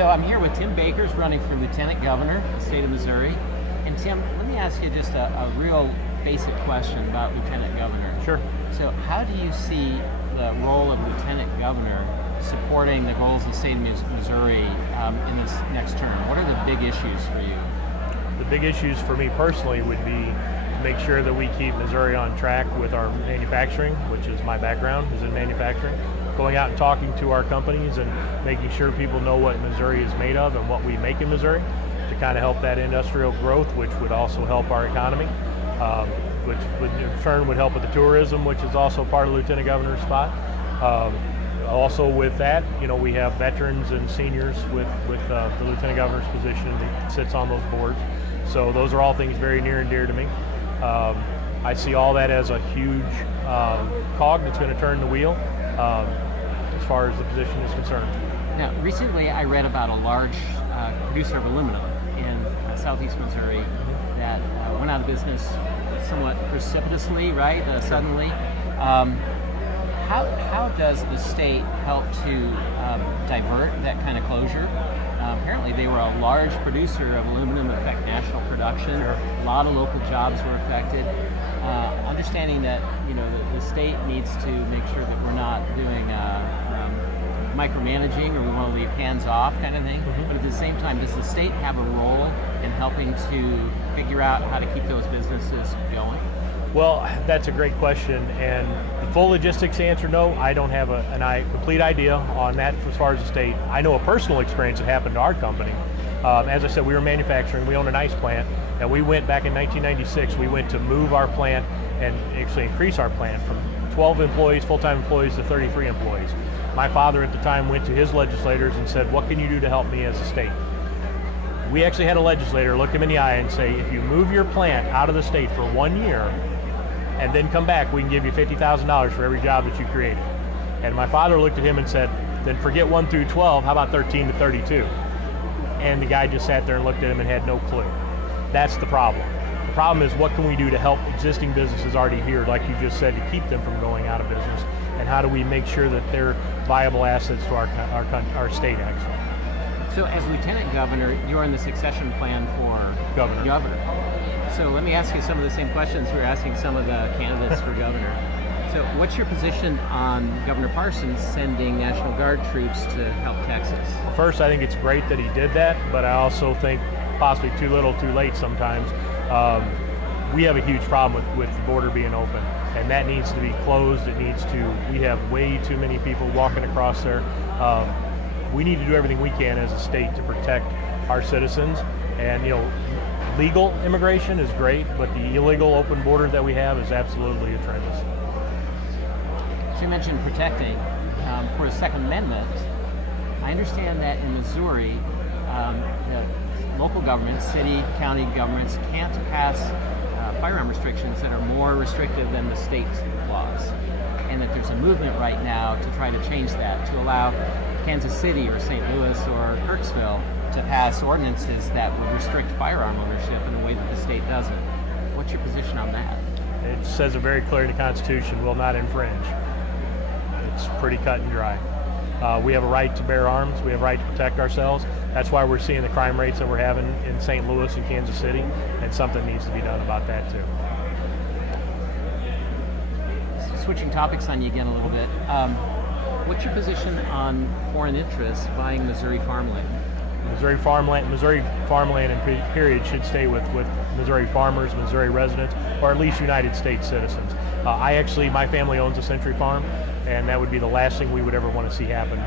So I'm here with Tim Bakers, running for Lieutenant Governor of the state of Missouri. And Tim, let me ask you just a real basic question about Lieutenant Governor. Sure. So how do you see the role of Lieutenant Governor supporting the goals of the state of Missouri in this next term? What are the big issues for you? The big issues for me personally would be to make sure that we keep Missouri on track with our manufacturing, which is my background, is in manufacturing. Going out and talking to our companies and making sure people know what Missouri is made of and what we make in Missouri to kind of help that industrial growth, which would also help our economy, which would in turn would help with the tourism, which is also part of the Lieutenant Governor's spot. Also with that, you know, we have veterans and seniors with the Lieutenant Governor's position that sits on those boards. So those are all things very near and dear to me. I see all that as a huge cog that's going to turn the wheel as far as the position is concerned. Now, recently I read about a large producer of aluminum in southeast Missouri that went out of business somewhat precipitously, right? Suddenly. How does the state help to divert that kind of closure? Apparently they were a large producer of aluminum that affect national production. Sure. A lot of local jobs were affected. Understanding that the state needs to make sure that we're not doing micromanaging, or we want to leave hands off kind of thing. But at the same time, does the state have a role in helping to figure out how to keep those businesses going? Well, that's a great question, and the full logistics answer, no, I don't have a complete idea on that as far as the state. I know a personal experience that happened to our company. As I said, we were manufacturing, we own an ice plant, and we went back in 1996, we went to move our plant and actually increase our plant from 12 employees, full-time employees, to 33 employees. My father at the time went to his legislators and said, what can you do to help me as a state? We actually had a legislator look him in the eye and say, if you move your plant out of the state for 1 year, and then come back, we can give you $50,000 for every job that you created. And my father looked at him and said, then forget 1 through 12, how about 13 to 32? And the guy just sat there and looked at him and had no clue. That's the problem. The problem is, what can we do to help existing businesses already here, like you just said, to keep them from going out of business? And how do we make sure that they're viable assets to our state, actually? So as Lieutenant Governor, you're in the succession plan for Governor. So let me ask you some of the same questions we were asking some of the candidates for governor. So what's your position on Governor Parsons sending National Guard troops to help Texas? First, I think it's great that he did that, but I also think possibly too little, too late sometimes. We have a huge problem with the border being open, and that needs to be closed. We have way too many people walking across there. We need to do everything we can as a state to protect our citizens. And legal immigration is great, but the illegal open border that we have is absolutely atrocious. So you mentioned protecting. For the Second Amendment, I understand that in Missouri, the local governments, city, county governments, can't pass firearm restrictions that are more restrictive than the state laws. And that there's a movement right now to try to change that, to allow Kansas City or St. Louis or Kirksville to pass ordinances that would restrict firearm ownership in a way that the state doesn't. What's your position on that? It says it very clearly in the Constitution, will not infringe. It's pretty cut and dry. We have a right to bear arms. We have a right to protect ourselves. That's why we're seeing the crime rates that we're having in St. Louis and Kansas City, and something needs to be done about that too. Switching topics on you again a little bit. What's your position on foreign interests buying Missouri farmland? Missouri farmland and period should stay with Missouri farmers, Missouri residents, or at least United States citizens. My family owns a Century Farm, and that would be the last thing we would ever want to see happen.